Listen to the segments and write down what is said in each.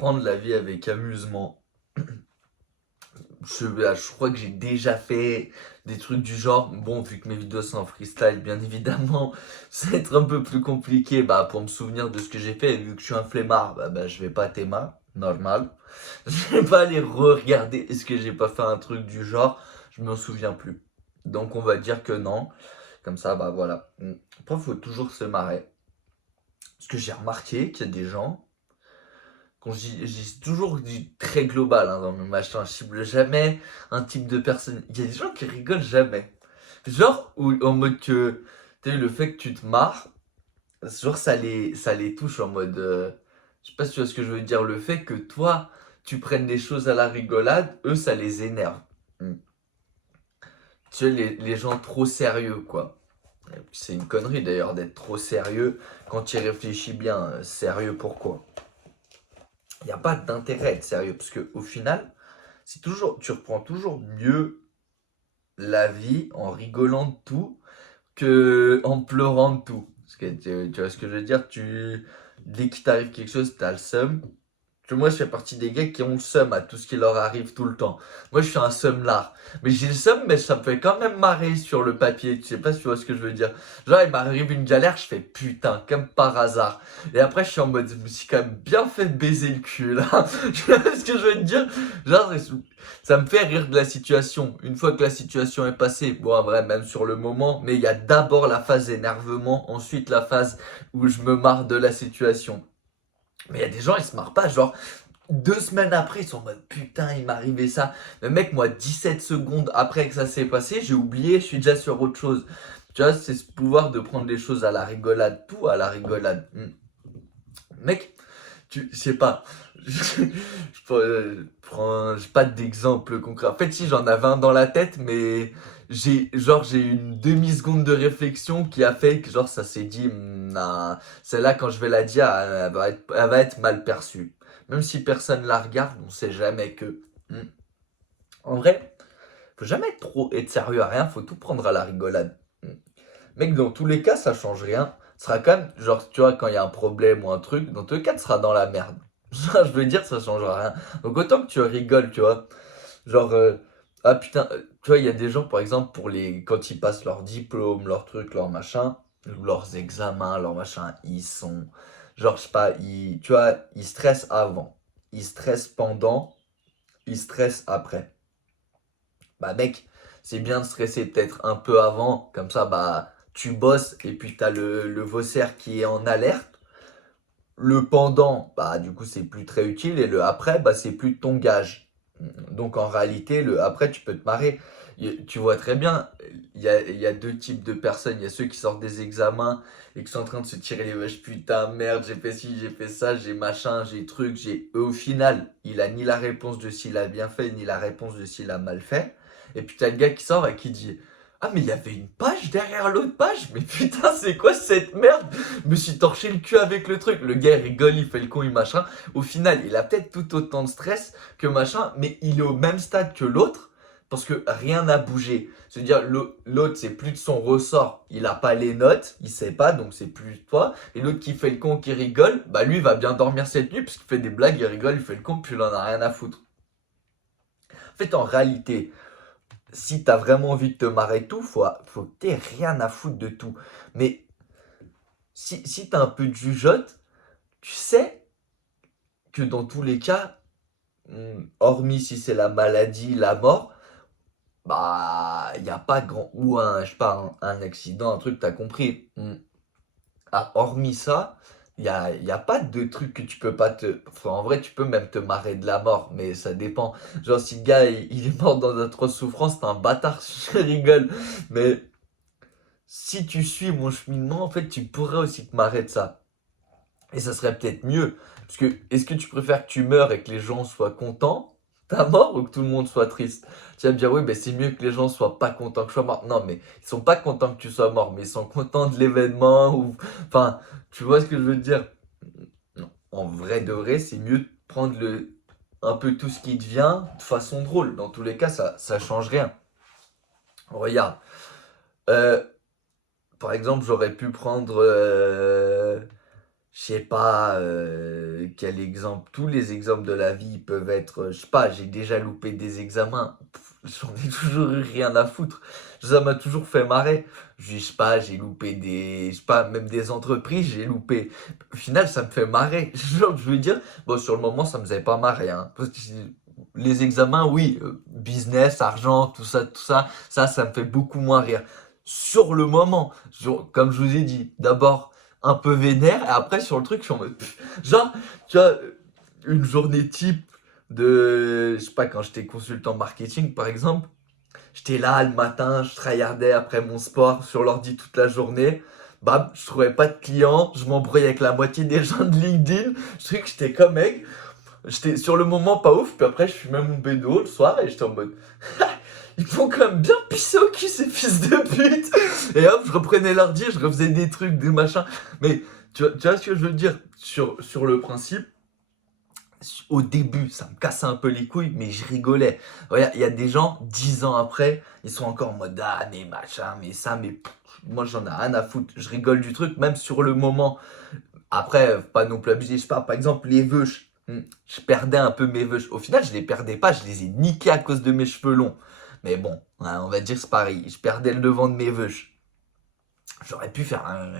prendre la vie avec amusement. Je crois que j'ai déjà fait des trucs du genre. Bon, vu que mes vidéos sont en freestyle, bien évidemment, ça va être un peu plus compliqué pour me souvenir de ce que j'ai fait. Et vu que je suis un flemmard, je vais pas t'aimer, normal. Je vais pas aller re-regarder est-ce que j'ai pas fait un truc du genre. Je m'en souviens plus. Donc on va dire que non. Comme ça, voilà. Après, il faut toujours se marrer. Parce que j'ai remarqué qu'il y a des gens, quand j'ai toujours dit très global dans mes machins, je cible jamais un type de personne. Il y a des gens qui rigolent jamais. Genre, en mode que, tu sais, le fait que tu te marres, genre ça les touche en mode. Je sais pas si tu vois ce que je veux dire. Le fait que toi, tu prennes des choses à la rigolade, eux, ça les énerve. Hmm. Tu vois, les gens trop sérieux, quoi. C'est une connerie d'ailleurs d'être trop sérieux quand tu y réfléchis bien. Sérieux pourquoi? Il n'y a pas d'intérêt à être sérieux parce que au final, tu reprends toujours mieux la vie en rigolant de tout que en pleurant de tout. Parce que tu vois ce que je veux dire? Dès qu'il t'arrive quelque chose, t'as le seum. Moi, je fais partie des gars qui ont le seum à tout ce qui leur arrive tout le temps. Moi, je suis un seumlard. Mais j'ai le seum, mais ça me fait quand même marrer sur le papier. Tu sais pas si tu vois ce que je veux dire. Genre, il m'arrive une galère, je fais putain, comme par hasard. Et après, je suis en mode, je me suis quand même bien fait baiser le cul, là. Tu vois ce que je veux te dire? Genre, ça me fait rire de la situation. Une fois que la situation est passée, bon, en vrai, même sur le moment, mais il y a d'abord la phase d'énervement, ensuite la phase où je me marre de la situation. Mais il y a des gens, ils se marrent pas, genre 2 semaines après, ils sont en mode putain, il m'est arrivé ça. Mais mec, moi, 17 secondes après que ça s'est passé, j'ai oublié, je suis déjà sur autre chose. Tu vois, c'est ce pouvoir de prendre les choses à la rigolade, tout à la rigolade. Mec, je sais pas, j'ai pas d'exemple concret. En fait, si j'en avais un dans la tête, mais j'ai une demi-seconde de réflexion qui a fait que genre ça s'est dit, nah, celle-là quand je vais la dire, elle va être mal perçue. Même si personne la regarde, on sait jamais que. Hmm. En vrai, faut jamais être sérieux à rien, faut tout prendre à la rigolade. Hmm. Mec, dans tous les cas, ça change rien. Ce sera quand même, genre, tu vois, quand il y a un problème ou un truc, dans tous les cas, tu seras dans la merde. Genre, je veux dire, ça changera rien. Donc, autant que tu rigoles, tu vois. Genre, ah putain, tu vois, il y a des gens, par exemple, quand ils passent leur diplôme, leur truc, leur machin, leurs examens, leur machin, ils sont, genre, je sais pas, tu vois, ils stressent avant, ils stressent pendant, ils stressent après. Mec, c'est bien de stresser peut-être un peu avant, comme ça, tu bosses et puis t'as le faussaire qui est en alerte. Le pendant, du coup, c'est plus très utile et le après, c'est plus ton gage. Donc en réalité, le après, tu peux te marrer. Tu vois très bien, il y a deux types de personnes. Il y a ceux qui sortent des examens et qui sont en train de se tirer les vaches. Putain, merde, j'ai fait ci, j'ai fait ça, j'ai machin, j'ai truc, j'ai. Au final, il a ni la réponse de s'il a bien fait, ni la réponse de s'il a mal fait. Et puis t'as le gars qui sort et qui dit: ah, mais il y avait une page derrière l'autre page? Mais putain, c'est quoi cette merde? Je me suis torché le cul avec le truc. Le gars il rigole, il fait le con, il machin. Au final, il a peut-être tout autant de stress que machin, mais il est au même stade que l'autre parce que rien n'a bougé. C'est-à-dire, l'autre, c'est plus de son ressort. Il a pas les notes, il sait pas, donc c'est plus toi. Et l'autre qui fait le con, qui rigole, lui, il va bien dormir cette nuit parce qu'il fait des blagues, il rigole, il fait le con, puis il en a rien à foutre. En fait, en réalité, si t'as vraiment envie de te marrer tout, faut que t'aies rien à foutre de tout. Mais si t'as un peu de jugeote, tu sais que dans tous les cas, hormis si c'est la maladie, la mort, il n'y a pas grand. Ou je sais pas, un accident, un truc, t'as compris. Ah, hormis ça, y a pas de truc que tu peux pas te. Enfin, en vrai, tu peux même te marrer de la mort, mais ça dépend. Genre, si le gars il est mort dans d'atroces souffrances, t'es un bâtard, je rigole. Mais si tu suis mon cheminement, en fait, tu pourrais aussi te marrer de ça. Et ça serait peut-être mieux. Parce que, est-ce que tu préfères que tu meurs et que les gens soient contents, ta mort, ou que tout le monde soit triste? Tu vas me dire, oui, c'est mieux que les gens soient pas contents que je sois mort. Non, mais ils sont pas contents que tu sois mort, mais ils sont contents de l'événement, ou. Enfin, tu vois ce que je veux dire? Non. En vrai de vrai, c'est mieux de prendre un peu tout ce qui te vient de façon drôle. Dans tous les cas, ça change rien. Regarde. Euh, Par exemple, j'aurais pu prendre. Je sais pas, quel exemple tous les exemples de la vie peuvent être, je sais pas, j'ai déjà loupé des examens, j'en ai toujours eu rien à foutre. Ça m'a toujours fait marrer. Je sais pas, j'ai loupé des je sais pas, même des entreprises, j'ai loupé. Au final, ça me fait marrer. Genre, je veux dire, bon, sur le moment, ça me faisait pas marrer, hein, parce que les examens, oui, business, argent, tout ça, ça me fait beaucoup moins rire. Sur le moment, comme je vous ai dit, d'abord un peu vénère, et après sur le truc, je suis en mode, genre, tu vois, une journée type de, je sais pas, quand j'étais consultant marketing, par exemple, j'étais là le matin, je tryhardais après mon sport sur l'ordi toute la journée. Bam, je trouvais pas de clients, je m'embrouillais avec la moitié des gens de LinkedIn. Je trouvais que j'étais comme mec. J'étais sur le moment pas ouf, puis après je fumais mon bédo le soir et j'étais en mode ils font quand même bien pisser au cul ces fils de pute. Et hop, je reprenais l'ordi, je refaisais des trucs, des machins. Mais tu vois ce que je veux dire sur le principe, au début, ça me cassait un peu les couilles, mais je rigolais. Regarde, il y a des gens, 10 ans après, ils sont encore en mode ah, mais machin, mais ça, mais pff, moi j'en ai rien à foutre. Je rigole du truc, même sur le moment. Après, faut pas non plus abuser, je sais pas, par exemple, les vœux, je perdais un peu mes vœux. Au final, je les perdais pas, je les ai niqués à cause de mes cheveux longs. Mais bon, hein, on va dire c'est pareil, je perdais le devant de mes vœux. J'aurais pu faire un...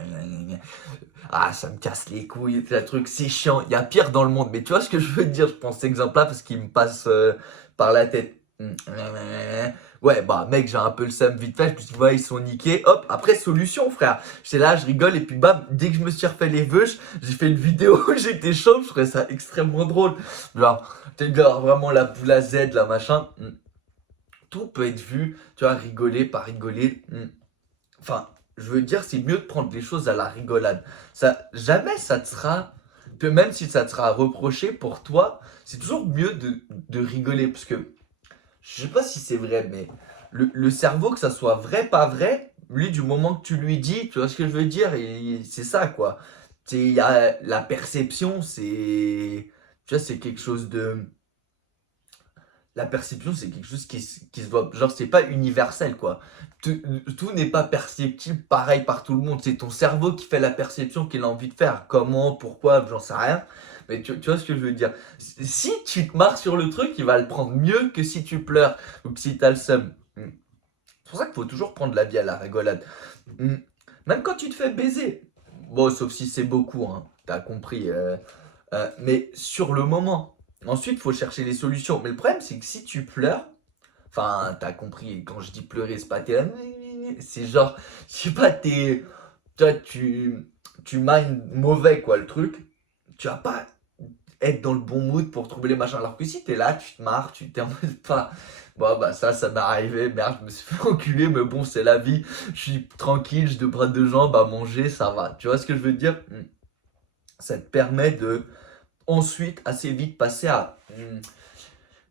Ah, ça me casse les couilles, le truc, c'est chiant. Il y a pire dans le monde. Mais tu vois ce que je veux te dire? Je prends cet exemple-là parce qu'il me passe par la tête. Ouais, bah, mec, j'ai un peu le seum vite fait. Je me suis dit, ouais, ils sont niqués. Hop, après, solution, frère. J'étais là, je rigole. Et puis, bam, dès que je me suis refait les vœux, j'ai fait une vidéo où j'étais chauve. Je trouvais ça extrêmement drôle. Genre, t'es genre vraiment la boule à Z, la machin. Tout peut être vu. Tu vois, rigoler, pas rigoler. Enfin, je veux dire, c'est mieux de prendre les choses à la rigolade. Ça, jamais ça te sera, que même si ça te sera reproché pour toi, c'est toujours mieux de rigoler. Parce que, je sais pas si c'est vrai, mais le cerveau, que ça soit vrai, pas vrai, lui, du moment que tu lui dis, tu vois ce que je veux dire, c'est ça, quoi. Il y a la perception, tu vois, c'est quelque chose de, la perception, c'est quelque chose qui se voit. Genre, c'est pas universel, quoi. Tout n'est pas perceptible pareil par tout le monde. C'est ton cerveau qui fait la perception qu'il a envie de faire. Comment, pourquoi, j'en sais rien. Mais tu vois ce que je veux dire. Si tu te marres sur le truc, il va le prendre mieux que si tu pleures ou que si t'as le seum. C'est pour ça qu'il faut toujours prendre la vie à la rigolade. Hmm. Même quand tu te fais baiser. Bon, sauf si c'est beaucoup, hein. T'as compris. Mais sur le moment. Ensuite, il faut chercher les solutions. Mais le problème, c'est que si tu pleures, enfin, t'as compris, quand je dis pleurer, c'est pas t'es là, c'est genre, je sais pas, toi, tu minds mauvais, quoi, le truc. Tu vas pas être dans le bon mood pour trouver les machins. Alors que si t'es là, tu te marres, tu t'es en mode pas. Bon, bah, ça m'est arrivé, merde, je me suis fait enculer, mais bon, c'est la vie. Je suis tranquille, je deux bras deux jambes à manger, ça va. Tu vois ce que je veux dire? Ça te permet de ensuite assez vite passer à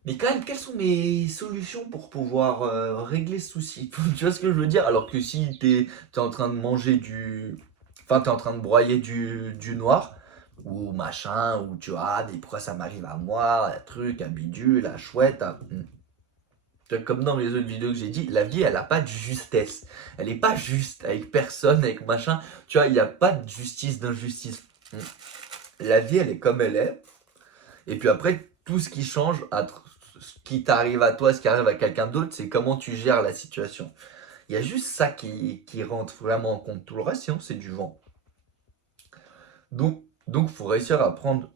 mais quand même, quelles sont mes solutions pour pouvoir régler ce souci? Tu vois ce que je veux dire? Alors que si t'es en train de manger enfin, t'es en train de broyer du noir, ou machin, ou tu vois, ah, mais pourquoi ça m'arrive à moi, un truc, un bidule, la chouette, tu vois, comme dans les autres vidéos que j'ai dit, la vie, elle a pas de justesse. Elle est pas juste avec personne, avec machin. Tu vois, il n'y a pas de justice, d'injustice. La vie, elle est comme elle est. Et puis après, tout ce qui change, ce qui t'arrive à toi, ce qui arrive à quelqu'un d'autre, c'est comment tu gères la situation. Il y a juste ça qui rentre vraiment en compte. Tout le reste, sinon, c'est du vent. Donc, faut réussir à prendre,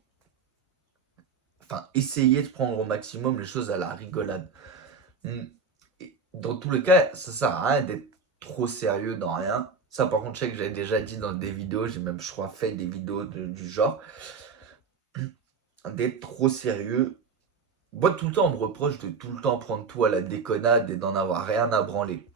enfin, essayer de prendre au maximum les choses à la rigolade. Hmm. Et dans tous les cas, ça sert à rien d'être trop sérieux dans rien. Ça, par contre, je sais que j'avais déjà dit dans des vidéos, j'ai même, je crois, fait des vidéos du genre, d'être trop sérieux. Moi, tout le temps, on me reproche de tout le temps prendre tout à la déconnade et d'en avoir rien à branler.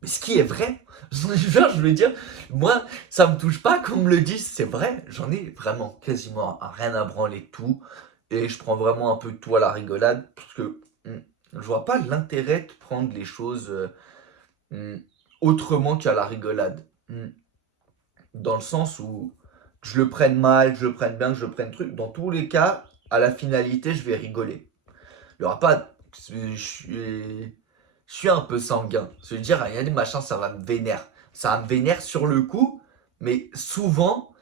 Mais ce qui est vrai, genre, je veux dire, moi, ça me touche pas qu'on me le dise, c'est vrai, j'en ai vraiment quasiment rien à branler de tout, et je prends vraiment un peu de tout à la rigolade, parce que je vois pas l'intérêt de prendre les choses hmm, autrement qu'à la rigolade. Dans le sens où que je le prenne mal, que je le prenne bien, que je le prenne truc, dans tous les cas, à la finalité, je vais rigoler. Il y aura pas. Je suis un peu sanguin. Se dire, il y a des machins, ça va me vénère. Ça va me vénère sur le coup, Mais souvent,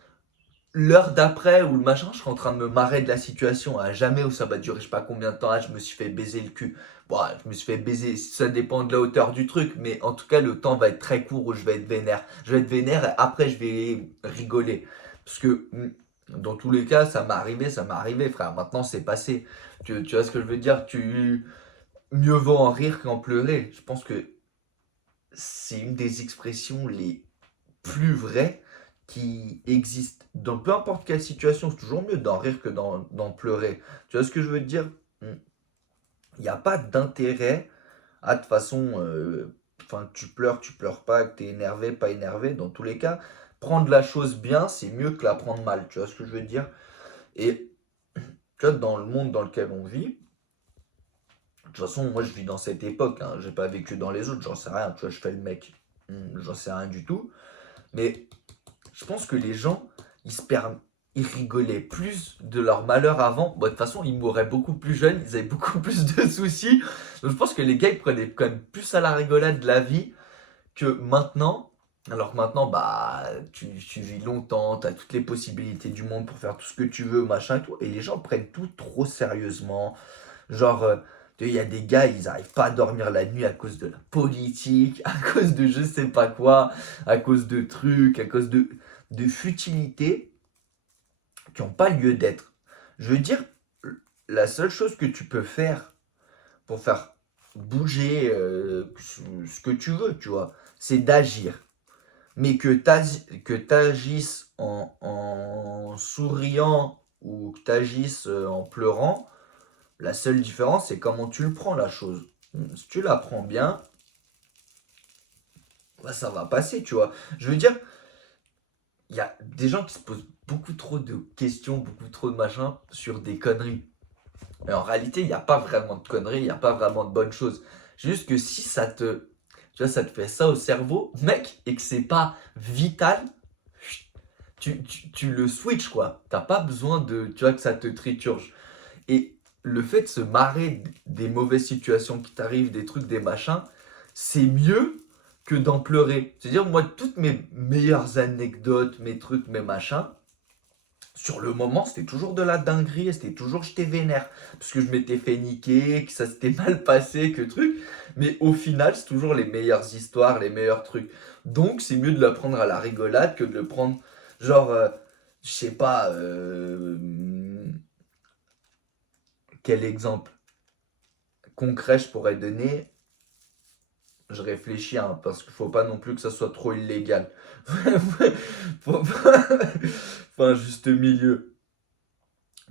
l'heure d'après ou le machin, je serai en train de me marrer de la situation. À jamais où ça va durer je sais pas combien de temps. Ah, je me suis fait baiser le cul. Bon, je me suis fait baiser, ça dépend de la hauteur du truc, mais en tout cas, le temps va être très court où je vais être vénère. Je vais être vénère et après, je vais rigoler. Parce que dans tous les cas, ça m'est arrivé, frère. Maintenant, c'est passé. Tu vois ce que je veux dire? Mieux vaut en rire qu'en pleurer. Je pense que c'est une des expressions les plus vraies qui existent. Dans peu importe quelle situation, c'est toujours mieux d'en rire que d'en pleurer. Tu vois ce que je veux te dire? Il n'y a pas d'intérêt à de toute façon, enfin, tu pleures pas, que tu es énervé, pas énervé. Dans tous les cas, prendre la chose bien, c'est mieux que la prendre mal. Tu vois ce que je veux dire? Et tu vois, dans le monde dans lequel on vit, de toute façon, moi je vis dans cette époque, hein, j'ai pas vécu dans les autres, j'en sais rien, tu vois, je fais le mec, j'en sais rien du tout. Mais je pense que les gens, ils se perm- ils rigolaient plus de leur malheur avant. Bon, de toute façon, ils mouraient beaucoup plus jeunes, ils avaient beaucoup plus de soucis. Donc je pense que les gars, ils prenaient quand même plus à la rigolade de la vie que maintenant. Alors que maintenant, bah, tu vis longtemps, tu as toutes les possibilités du monde pour faire tout ce que tu veux, machin et tout. Et les gens prennent tout trop sérieusement. Genre, il y a des gars, ils n'arrivent pas à dormir la nuit à cause de la politique, à cause de je sais pas quoi, à cause de trucs, à cause de futilités qui n'ont pas lieu d'être. Je veux dire, la seule chose que tu peux faire pour faire bouger ce que tu veux, tu vois, c'est d'agir. Mais que t'agisses en souriant ou que t'agisses en pleurant, la seule différence, c'est comment tu le prends, la chose. Si tu la prends bien, bah, ça va passer, tu vois. Je veux dire, il y a des gens qui se posent beaucoup trop de questions, beaucoup trop de machins sur des conneries. Mais en réalité, il n'y a pas vraiment de conneries, il n'y a pas vraiment de bonnes choses. Juste que si tu vois, ça te fait ça au cerveau, mec, et que c'est pas vital, tu le switch, quoi. T'as pas besoin tu vois, que ça te triturge. Et le fait de se marrer des mauvaises situations qui t'arrivent, des trucs, des machins, c'est mieux que d'en pleurer. C'est-à-dire, moi, toutes mes meilleures anecdotes, mes trucs, mes machins, sur le moment, c'était toujours de la dinguerie, c'était toujours j'étais vénère. Parce que je m'étais fait niquer, que ça s'était mal passé, que truc. Mais au final, c'est toujours les meilleures histoires, les meilleurs trucs. Donc, c'est mieux de le prendre à la rigolade que de le prendre, genre, je sais pas, quel exemple concret je pourrais donner. Je réfléchis, hein, parce qu'il faut pas non plus que ça soit trop illégal. Faut un juste milieu.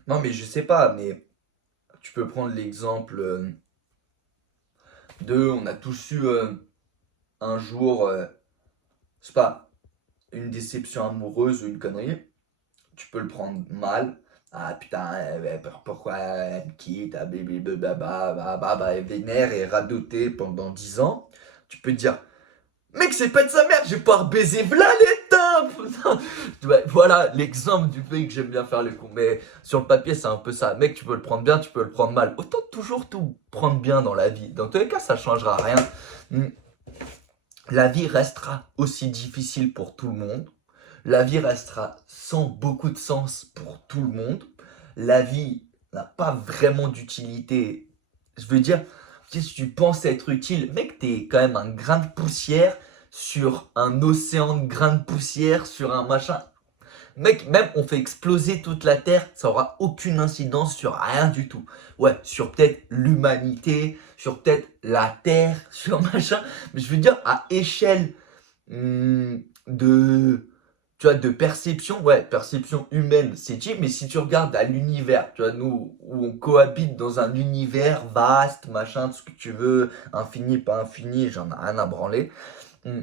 Non, mais je sais pas, mais tu peux prendre l'exemple on a tous eu un jour, je sais pas, une déception amoureuse ou une connerie. Tu peux le prendre mal. Ah putain, pourquoi elle me quitte, ah, bébé, elle est vénère et radoter pendant 10 ans. Tu peux te dire, mec, c'est pas de sa mère, je vais pouvoir baiser v'là les tempes. Ouais, voilà l'exemple du fait que j'aime bien faire le con. Mais sur le papier, c'est un peu ça. Mec, tu peux le prendre bien, tu peux le prendre mal. Autant toujours tout prendre bien dans la vie. Dans tous les cas, ça changera rien. Hmm. La vie restera aussi difficile pour tout le monde. La vie restera sans beaucoup de sens pour tout le monde. La vie n'a pas vraiment d'utilité. Je veux dire, si tu penses être utile, mec, t'es quand même un grain de poussière sur un océan de grains de poussière, sur un machin. Mec, même on fait exploser toute la Terre, ça aura aucune incidence sur rien du tout. Ouais, sur peut-être l'humanité, sur peut-être la Terre, sur machin. Mais je veux dire, à échelle de, tu vois, de perception, ouais, perception humaine, c'est cheap, mais si tu regardes à l'univers, tu vois, nous, où on cohabite dans un univers vaste, machin, tout ce que tu veux, infini, pas infini, j'en ai rien à branler. Hmm.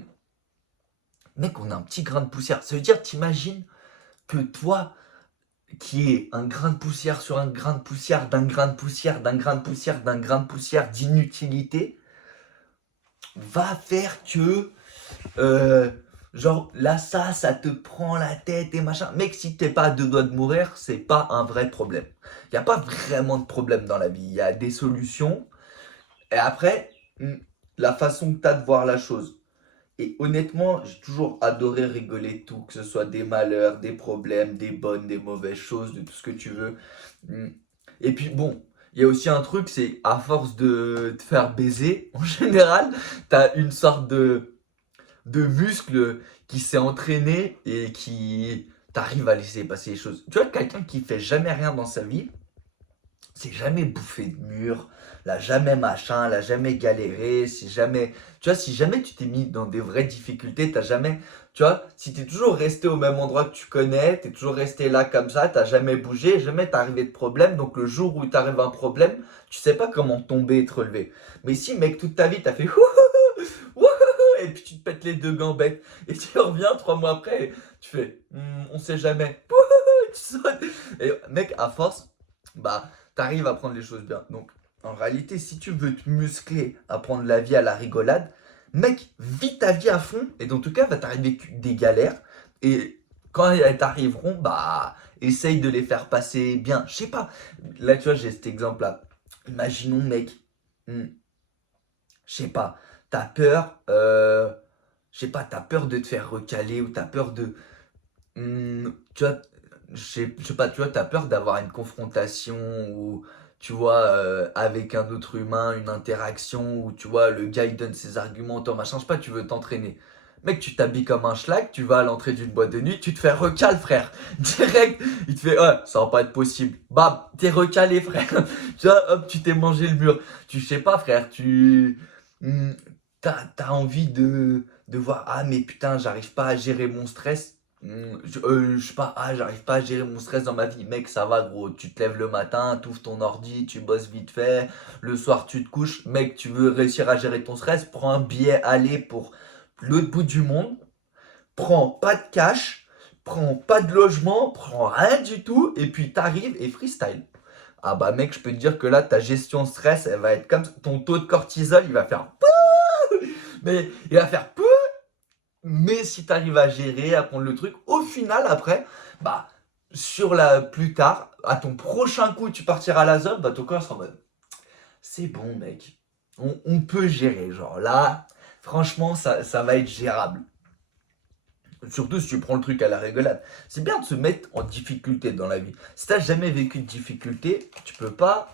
Mec, on a un petit grain de poussière. Ça veut dire, t'imagines que toi, qui est un grain de poussière sur un grain de poussière, d'un grain de poussière, d'un grain de poussière, d'un grain de poussière d'inutilité, va faire que Euh, genre là ça te prend la tête et machin. Mec, si t'es pas à deux doigts de mourir, c'est pas un vrai problème. Il y a pas vraiment de problème dans la vie. Il y a des solutions. Et après, la façon que t'as de voir la chose. Et honnêtement, j'ai toujours adoré rigoler de tout, que ce soit des malheurs, des problèmes, des bonnes, des mauvaises choses, de tout ce que tu veux. Mm. Et puis bon, il y a aussi un truc, c'est à force de te faire baiser, en général, t'as une sorte de muscle qui s'est entraîné et qui t'arrive à laisser passer les choses. Tu vois, quelqu'un qui fait jamais rien dans sa vie, c'est jamais bouffé de mur, l'a jamais machin, l'a jamais galéré, c'est jamais. Tu vois, si jamais tu t'es mis dans des vraies difficultés, t'as jamais. Tu vois, si t'es toujours resté au même endroit que tu connais, t'es toujours resté là comme ça, t'as jamais bougé, jamais t'es arrivé de problème, donc le jour où t'arrive un problème, tu sais pas comment tomber et te relever. Mais si, mec, toute ta vie, t'as fait wouhou, wouhou, et puis tu te pètes les deux gambettes, et tu reviens 3 mois après, et tu fais, on sait jamais, wouhou, et tu sautes. Et mec, à force, bah t'arrives à prendre les choses bien. Donc, en réalité, si tu veux te muscler à prendre la vie à la rigolade, mec, vis ta vie à fond. Et dans tout cas, va t'arriver des galères. Et quand elles t'arriveront, bah, essaye de les faire passer bien. Je sais pas. Là, tu vois, j'ai cet exemple-là. Imaginons, mec, hmm, je sais pas, t'as peur, je sais pas, t'as peur de te faire recaler ou t'as peur de, tu vois, je sais pas, tu vois, t'as peur d'avoir une confrontation ou, tu vois, avec un autre humain, une interaction où, tu vois, le gars il donne ses arguments, toi machin, je sais pas, tu veux t'entraîner. Mec, tu t'habilles comme un schlag, tu vas à l'entrée d'une boîte de nuit, tu te fais recal, frère. Direct, il te fait, ça va pas être possible. Bam, t'es recalé, frère. Tu vois, hop, tu t'es mangé le mur. Tu sais pas, frère, hmm, t'as envie de voir, ah, mais putain, j'arrive pas à gérer mon stress. Je sais pas, j'arrive pas à gérer mon stress dans ma vie. Mec, ça va, gros. Tu te lèves le matin, tu ouvres ton ordi, tu bosses vite fait. Le soir, tu te couches. Mec, tu veux réussir à gérer ton stress, prends un billet aller pour l'autre bout du monde. Prends pas de cash, prends pas de logement, prends rien du tout. Et puis, t'arrives et freestyle. Ah bah, mec, je peux te dire que là, ta gestion stress, elle va être comme ça. Ton taux de cortisol, il va faire. Mais il va faire. Mais si tu arrives à gérer, à prendre le truc, au final, après, bah, plus tard, à ton prochain coup, tu partiras à la zone, bah, ton corps sera en mode, c'est bon, mec. On peut gérer. Genre là, franchement, ça va être gérable. Surtout si tu prends le truc à la rigolade. C'est bien de se mettre en difficulté dans la vie. Si t'as jamais vécu de difficulté, tu peux pas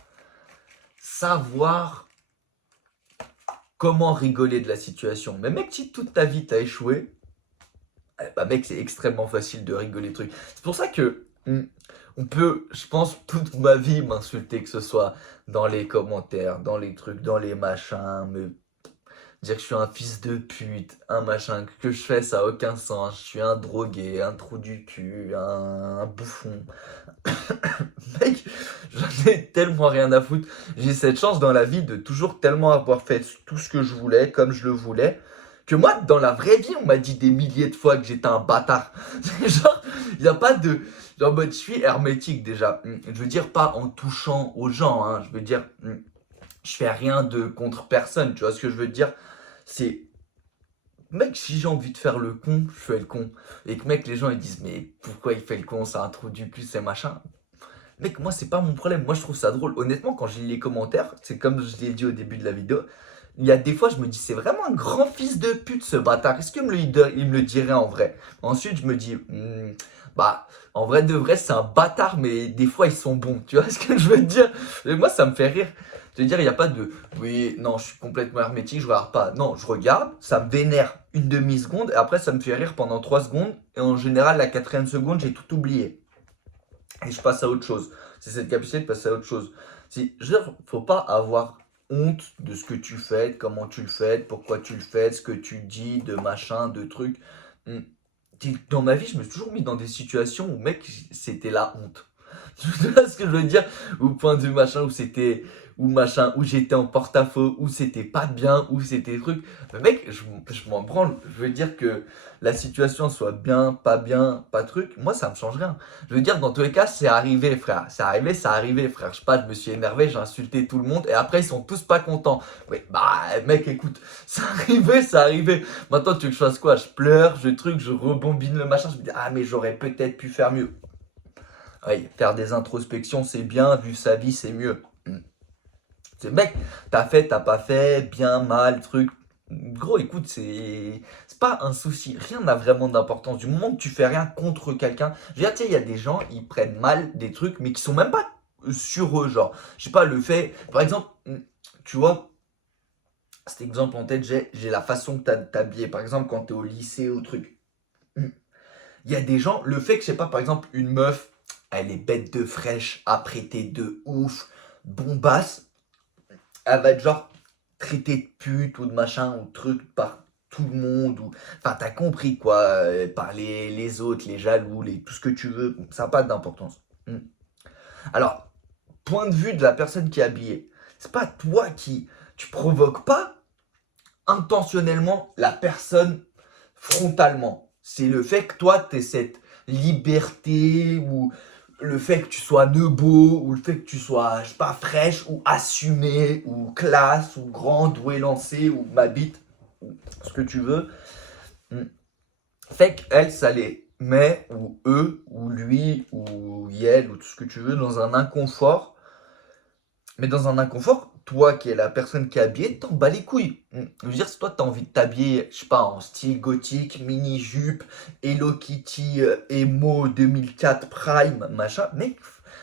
savoir comment rigoler de la situation. Mais mec, si toute ta vie t'as échoué, bah mec, c'est extrêmement facile de rigoler des trucs. C'est pour ça que on peut, je pense, toute ma vie m'insulter, que ce soit dans les commentaires, dans les trucs, dans les machins, me dire que je suis un fils de pute, un machin, que je fais, ça a aucun sens, je suis un drogué, un trou du cul, un bouffon. Mec, j'en ai tellement rien à foutre. J'ai cette chance dans la vie de toujours tellement avoir fait tout ce que je voulais, comme je le voulais, que moi, dans la vraie vie, on m'a dit des milliers de fois que j'étais un bâtard. Genre, il n'y a pas de. Genre, en mode, je suis hermétique déjà. Je veux dire, pas en touchant aux gens, hein. Je veux dire, je fais rien de contre personne. Tu vois ce que je veux dire? C'est. Mec, si j'ai envie de faire le con, je fais le con. Et que, mec, les gens ils disent, mais pourquoi il fait le con, c'est un trou du cul, c'est machin. Mec, moi, c'est pas mon problème. Moi, je trouve ça drôle. Honnêtement, quand je lis les commentaires, c'est comme je l'ai dit au début de la vidéo. Il y a des fois, je me dis, c'est vraiment un grand fils de pute ce bâtard. Est-ce qu'il il me le dirait en vrai? Ensuite, je me dis, bah, en vrai de vrai, c'est un bâtard, mais des fois, ils sont bons. Tu vois ce que je veux te dire? Et moi, ça me fait rire. Je veux dire, il n'y a pas de, oui, non, je suis complètement hermétique, je regarde pas. Non, je regarde, ça me vénère une demi-seconde, et après, ça me fait rire pendant 3 secondes. Et en général, la quatrième seconde, j'ai tout oublié et je passe à autre chose. C'est cette capacité de passer à autre chose. Je veux dire, faut pas avoir honte de ce que tu fais, de comment tu le fais, de pourquoi tu le fais, de ce que tu dis, de machin, de trucs. Hum, Dans ma vie, je me suis toujours mis dans des situations où, mec, c'était la honte. Tu vois ce que je veux dire? Au point de vue machin, où machin, où j'étais en porte-à-faux, où c'était pas bien, où c'était truc. Mais mec, je m'en branle. Je veux dire que la situation soit bien, pas truc, moi ça me change rien. Je veux dire, dans tous les cas, c'est arrivé, frère. C'est arrivé, frère. Je sais pas, je me suis énervé, j'ai insulté tout le monde, et après ils sont tous pas contents. Oui, bah, mec, écoute, c'est arrivé. Maintenant, tu veux que je fasse quoi? Je pleure, je rebobine le machin, je me dis, ah, mais j'aurais peut-être pu faire mieux. Oui, faire des introspections, c'est bien, vu sa vie, c'est mieux. C'est mec, t'as fait, t'as pas fait, bien, mal, truc. Gros, écoute, c'est pas un souci. Rien n'a vraiment d'importance. Du moment que tu fais rien contre quelqu'un. Je veux dire, tu sais, il y a des gens, ils prennent mal des trucs, mais qui sont même pas sur eux. Genre, je sais pas, le fait. Par exemple, tu vois, cet exemple en tête, j'ai la façon que t'as de t'habiller. Par exemple, quand t'es au lycée ou truc. Il y a des gens, le fait que, je sais pas, par exemple, une meuf, elle est bête de fraîche, apprêtée de ouf, bombasse, elle va être genre traitée de pute ou de machin ou de truc par tout le monde. Ou... Enfin, t'as compris quoi, par les autres, les jaloux, tout ce que tu veux, ça n'a pas d'importance. Hmm. Alors, point de vue de la personne qui est habillée, c'est pas toi qui. Tu provoques pas intentionnellement la personne frontalement. C'est le fait que toi, tu aies cette liberté ou le fait que tu sois nebo ou le fait que tu sois, je sais pas, fraîche ou assumée ou classe ou grande ou élancée ou ma bite, ce que tu veux. Hmm. Fait qu'elle, ça les met, ou eux, ou lui, ou elle, ou tout ce que tu veux, dans un inconfort. Mais dans un inconfort, toi qui es la personne qui est habillée, t'en bats les couilles. Je veux dire, si toi t'as envie de t'habiller, je sais pas, en style gothique, mini-jupe, Hello Kitty, emo 2004 Prime, machin, mec,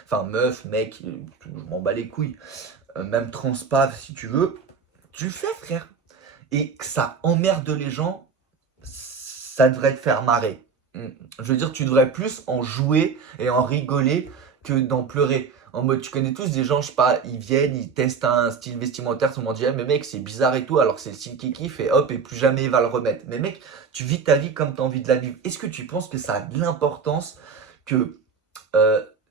enfin meuf, mec, je m'en bats les couilles. Même transpav si tu veux, tu le fais frère. Et que ça emmerde les gens, ça devrait te faire marrer. Je veux dire, tu devrais plus en jouer et en rigoler que d'en pleurer. En mode, tu connais tous des gens, je sais pas, ils viennent, ils testent un style vestimentaire, tout le monde dit, ah, mais mec, c'est bizarre et tout, alors que c'est le style qui kiffe, et hop, et plus jamais il va le remettre. Mais mec, tu vis ta vie comme tu as envie de la vivre. Est-ce que tu penses que ça a de l'importance que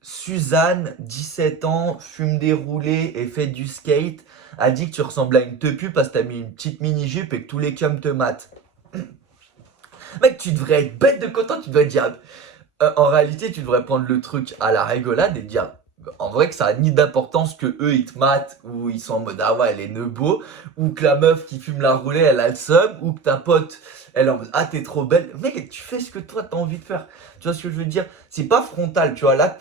Suzanne, 17 ans, fume des roulés et fait du skate, a dit que tu ressembles à une tepu parce que t'as mis une petite mini-jupe et que tous les cums te matent? Mec, tu devrais être bête de content, tu devrais dire. En réalité, tu devrais prendre le truc à la rigolade et dire en vrai que ça a ni d'importance que eux ils te matent ou ils sont en mode ah ouais elle est nebo ou que la meuf qui fume la roulée elle a le seum ou que ta pote elle est en mode ah t'es trop belle. Mec, tu fais ce que toi t'as envie de faire. Tu vois ce que je veux dire? C'est pas frontal, tu vois. Là,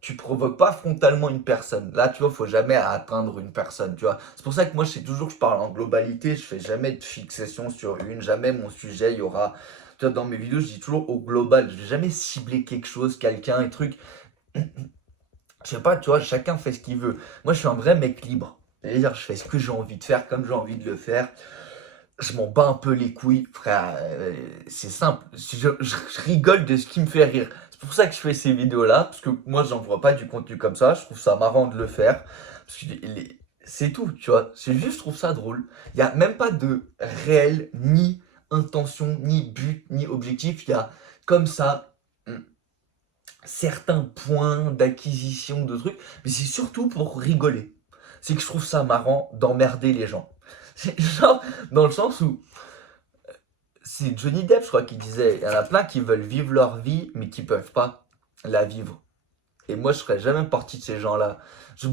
tu provoques pas frontalement une personne. Là, tu vois, faut jamais atteindre une personne, tu vois. C'est pour ça que moi, je sais toujours que je parle en globalité. Je fais jamais de fixation sur une. Jamais mon sujet, il y aura. Tu vois, dans mes vidéos, je dis toujours au global. Je vais jamais cibler quelque chose, quelqu'un, et truc. Je sais pas, tu vois, chacun fait ce qu'il veut. Moi, je suis un vrai mec libre. C'est-à-dire, je fais ce que j'ai envie de faire, comme j'ai envie de le faire. Je m'en bats un peu les couilles, frère. C'est simple. Je rigole de ce qui me fait rire. C'est pour ça que je fais ces vidéos-là. Parce que moi, j'en vois pas du contenu comme ça. Je trouve ça marrant de le faire. Parce que c'est tout, tu vois. C'est juste, je trouve ça drôle. Il n'y a même pas de réel, ni intention, ni but, ni objectif. Il y a comme ça certains points d'acquisition de trucs. Mais c'est surtout pour rigoler. C'est que je trouve ça marrant d'emmerder les gens. C'est genre, dans le sens où c'est Johnny Depp, je crois, qui disait, il y en a plein qui veulent vivre leur vie, mais qui peuvent pas la vivre. Et moi, je serais jamais partie de ces gens-là.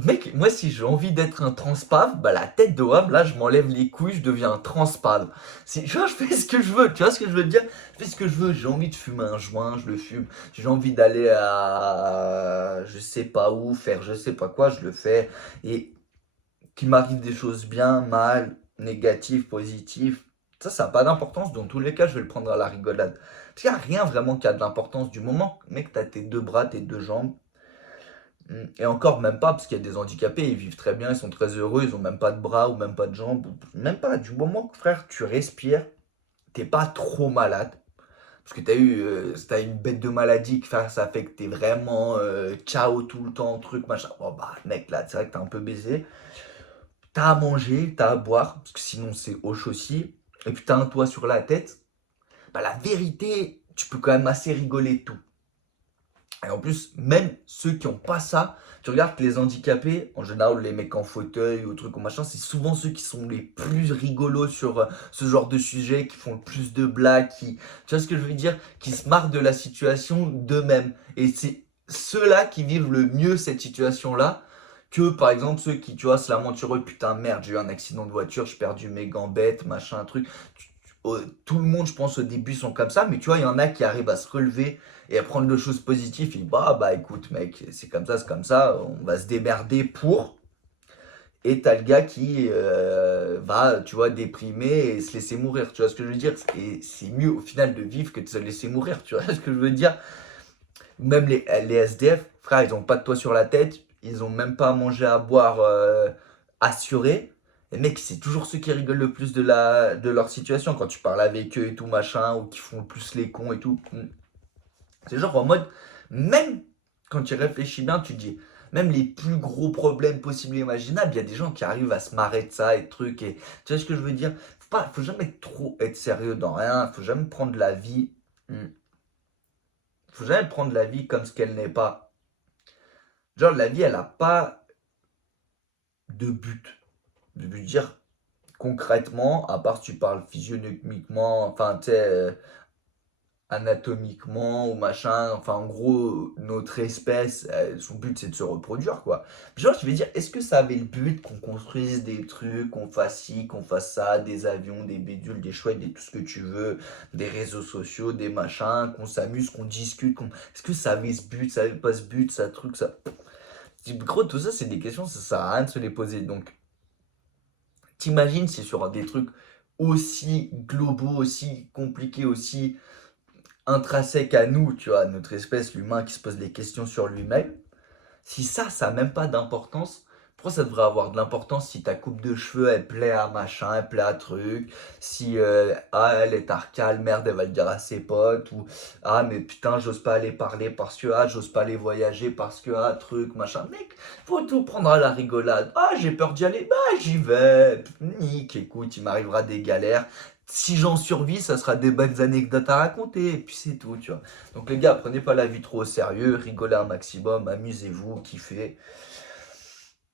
Mec, moi, si j'ai envie d'être un transpave, bah la tête de Wam, là, je m'enlève les couilles, je deviens un transpave. Genre, je fais ce que je veux, tu vois ce que je veux dire? Je fais ce que je veux, j'ai envie de fumer un joint, je le fume. J'ai envie d'aller à je sais pas où, faire je sais pas quoi, je le fais. Et qu'il m'arrive des choses bien, mal, négatives, positives, ça n'a pas d'importance. Dans tous les cas, je vais le prendre à la rigolade. Parce qu'il n'y a rien vraiment qui a de l'importance du moment. Mec, t'as tes deux bras, tes deux jambes. Et encore, même pas, parce qu'il y a des handicapés, ils vivent très bien, ils sont très heureux, ils ont même pas de bras ou même pas de jambes. Même pas. Du moment que, frère, tu respires, t'es pas trop malade. Parce que t'as une bête de maladie qui fait, ça fait que t'es vraiment ciao tout le temps, truc, machin. Bon, bah, mec, là, c'est vrai que t'es un peu baisé. T'as à manger, t'as à boire, parce que sinon c'est hoche aussi, et puis t'as un toit sur la tête, bah la vérité, tu peux quand même assez rigoler de tout. Et en plus, même ceux qui ont pas ça, tu regardes que les handicapés, en général les mecs en fauteuil ou trucs ou machin, c'est souvent ceux qui sont les plus rigolos sur ce genre de sujet, qui font le plus de blagues, tu vois ce que je veux dire, qui se marrent de la situation d'eux-mêmes. Et c'est ceux-là qui vivent le mieux cette situation-là, que par exemple ceux qui, tu vois, se lamentent sur eux, putain merde, j'ai eu un accident de voiture, j'ai perdu mes gambettes, machin, truc. Tout le monde, je pense, au début sont comme ça, mais tu vois, il y en a qui arrivent à se relever et à prendre les choses positives. Et bah écoute, mec, c'est comme ça, on va se démerder pour. Et t'as le gars qui va, tu vois, déprimer et se laisser mourir. Tu vois ce que je veux dire? Et c'est mieux au final de vivre que de se laisser mourir. Tu vois ce que je veux dire? Même les SDF, frère, ils ont pas de toit sur la tête, ils ont même pas à manger, à boire assuré. Et mec, c'est toujours ceux qui rigolent le plus de leur situation quand tu parles avec eux et tout machin, ou qui font le plus les cons et tout. C'est genre en mode, même quand tu réfléchis bien, tu te dis, même les plus gros problèmes possibles et imaginables, il y a des gens qui arrivent à se marrer de ça et de trucs. Et tu vois ce que je veux dire? Faut jamais trop être sérieux dans rien, faut jamais prendre la vie. hmm, Faut jamais prendre la vie comme ce qu'elle n'est pas. Genre, la vie, elle a pas de but. Je veux dire, concrètement, à part si tu parles physionomiquement, enfin, tu sais, anatomiquement ou machin, enfin, en gros, notre espèce, son but, c'est de se reproduire, quoi. Genre, je vais dire, est-ce que ça avait le but qu'on construise des trucs, qu'on fasse ci, qu'on fasse ça, des avions, des bidules, des chouettes, des tout ce que tu veux, des réseaux sociaux, des machins, qu'on s'amuse, qu'on discute, est-ce que ça avait ce but, ça avait pas ce but, ça truc, ça. Gros, tout ça, c'est des questions, ça sert à rien de se les poser. Donc, t'imagines si sur des trucs aussi globaux, aussi compliqués, aussi intrinsèques à nous, tu vois, notre espèce, l'humain qui se pose des questions sur lui-même, si ça a même pas d'importance, pourquoi ça devrait avoir de l'importance si ta coupe de cheveux elle plaît à machin, elle plaît à truc, si elle est arcale, merde elle va le dire à ses potes, ou ah mais putain j'ose pas aller parler parce que j'ose pas aller voyager parce que truc machin, mec, faut tout prendre à la rigolade, j'ai peur d'y aller, bah j'y vais, nique, écoute, il m'arrivera des galères. Si j'en survis, ça sera des bonnes anecdotes à raconter, et puis c'est tout, tu vois. Donc les gars, prenez pas la vie trop au sérieux, rigolez un maximum, amusez-vous, kiffez.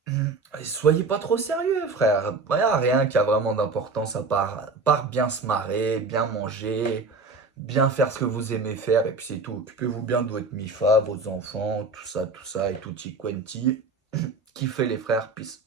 Et soyez pas trop sérieux, frère. Il n'y a rien qui a vraiment d'importance à part bien se marrer, bien manger, bien faire ce que vous aimez faire, et puis c'est tout. Occupez-vous bien de votre MIFA, vos enfants, tout ça, et tutti quanti. Kiffez les frères, peace.